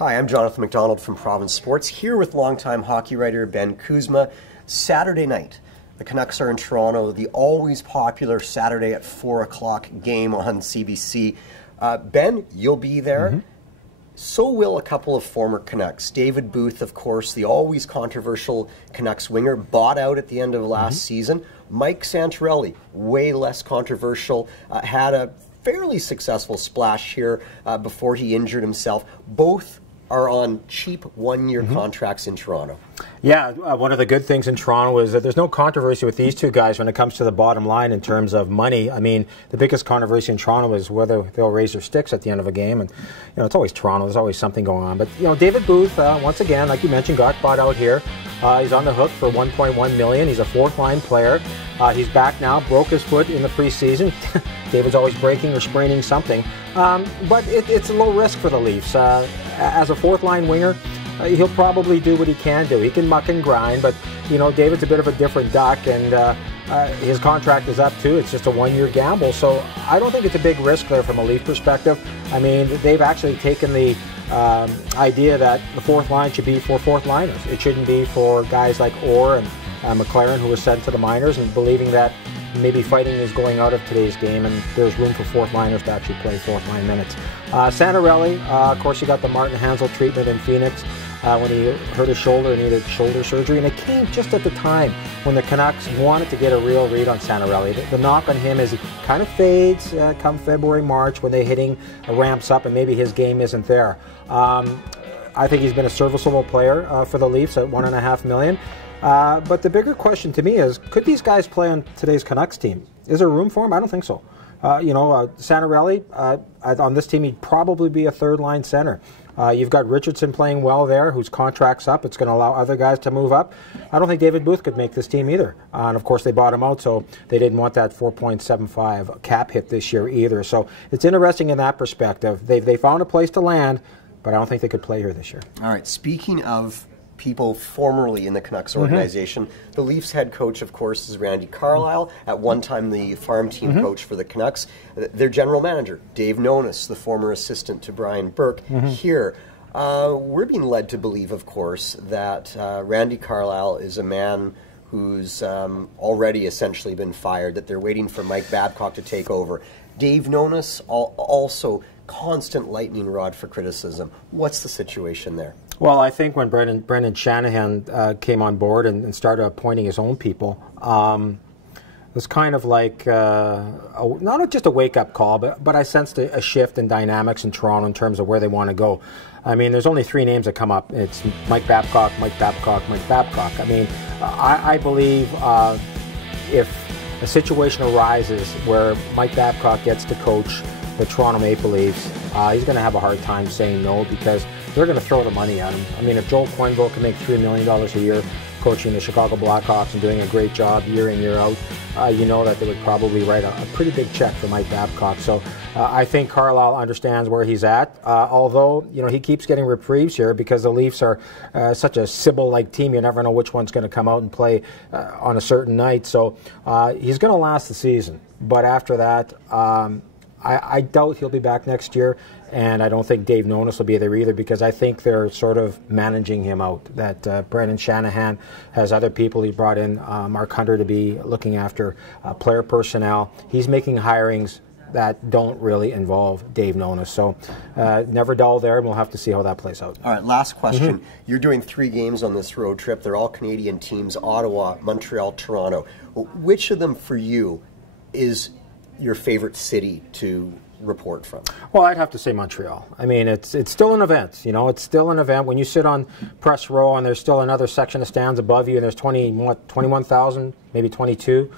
Hi, I'm Jonathan McDonald from Province Sports, here with longtime hockey writer Ben Kuzma. Saturday night, the Canucks are in Toronto, the always popular Saturday at 4 o'clock game on CBC. Ben, you'll be there. Mm-hmm. So will a couple of former Canucks. David Booth, of course, the always controversial Canucks winger, bought out at the end of last season. Mike Santorelli, way less controversial, had a fairly successful splash here before he injured himself. Both are on cheap one-year contracts in Toronto. Yeah, one of the good things in Toronto is that there's no controversy with these two guys when it comes to the bottom line in terms of money. I mean, the biggest controversy in Toronto is whether they'll raise their sticks at the end of a game. And, it's always Toronto. There's always something going on. But, David Booth, once again, like you mentioned, got bought out here. He's on the hook for $1.1 million. He's a fourth-line player. He's back now, broke his foot in the preseason. David's always breaking or spraining something. But it's a low risk for the Leafs. As a fourth-line winger, he'll probably do what he can do. He can muck and grind, but, David's a bit of a different duck, and his contract is up too. It's just a one-year gamble, so I don't think it's a big risk there from a Leaf perspective. I mean, they've actually taken the idea that the fourth line should be for fourth-liners. It shouldn't be for guys like Orr and McLaren, who was sent to the minors, and believing that maybe fighting is going out of today's game and there's room for fourth-liners to actually play fourth-line minutes. Santorelli, of course, he got the Martin Hansel treatment in Phoenix when he hurt his shoulder and needed shoulder surgery, and it came just at the time when the Canucks wanted to get a real read on Santorelli. The knock on him is he kind of fades come February, March when the hitting ramps up and maybe his game isn't there. I think he's been a serviceable player for the Leafs at $1.5 million. But the bigger question to me is, could these guys play on today's Canucks team? Is there room for him? I don't think so. Santorelli, on this team, he'd probably be a third-line center. You've got Richardson playing well there, whose contract's up. It's going to allow other guys to move up. I don't think David Booth could make this team either. And, of course, they bought him out, so they didn't want that 4.75 cap hit this year either. So it's interesting in that perspective. They found a place to land, but I don't think they could play here this year. All right, speaking of people formerly in the Canucks organization, the Leafs head coach, of course, is Randy Carlyle, at one time the farm team coach for the Canucks. Their general manager, Dave Nonis, the former assistant to Brian Burke, here. We're being led to believe, of course, that Randy Carlyle is a man who's already essentially been fired, that they're waiting for Mike Babcock to take over. Dave Nonis, also constant lightning rod for criticism. What's the situation there? Well, I think when Brendan Shanahan came on board and started appointing his own people, it was kind of like not just a wake-up call, but I sensed a shift in dynamics in Toronto in terms of where they want to go. I mean, there's only three names that come up. It's Mike Babcock, Mike Babcock, Mike Babcock. I mean, I believe if a situation arises where Mike Babcock gets to coach the Toronto Maple Leafs, he's going to have a hard time saying no because they're going to throw the money at him. I mean, if Joel Quenneville can make $3 million a year coaching the Chicago Blackhawks and doing a great job year in, year out, that they would probably write a pretty big check for Mike Babcock. So I think Carlisle understands where he's at, although, he keeps getting reprieves here because the Leafs are such a Sybil-like team. You never know which one's going to come out and play on a certain night. So he's going to last the season. But after that, I doubt he'll be back next year, and I don't think Dave Nonis will be there either because I think they're sort of managing him out. That Brendan Shanahan has other people he brought in, Mark Hunter to be looking after player personnel. He's making hirings that don't really involve Dave Nonis. So never dull there, and we'll have to see how that plays out. All right, last question. You're doing 3 games on this road trip. They're all Canadian teams, Ottawa, Montreal, Toronto. Which of them for you is your favorite city to report from? Well, I'd have to say Montreal. I mean, it's still an event. It's still an event. When you sit on press row and there's still another section of stands above you and there's 21,000, maybe 22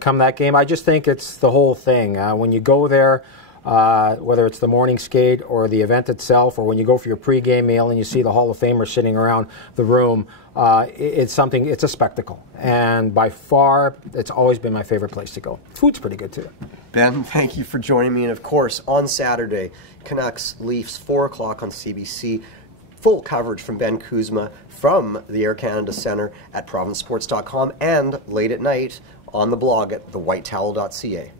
come that game, I just think it's the whole thing. When you go there, whether it's the morning skate or the event itself, or when you go for your pregame meal and you see the Hall of Famers sitting around the room, it's a spectacle. And by far, it's always been my favorite place to go. Food's pretty good too. Ben, thank you for joining me. And of course, on Saturday, Canucks, Leafs, 4 o'clock on CBC. Full coverage from Ben Kuzma from the Air Canada Centre at provincesports.com and late at night on the blog at thewhitetowel.ca.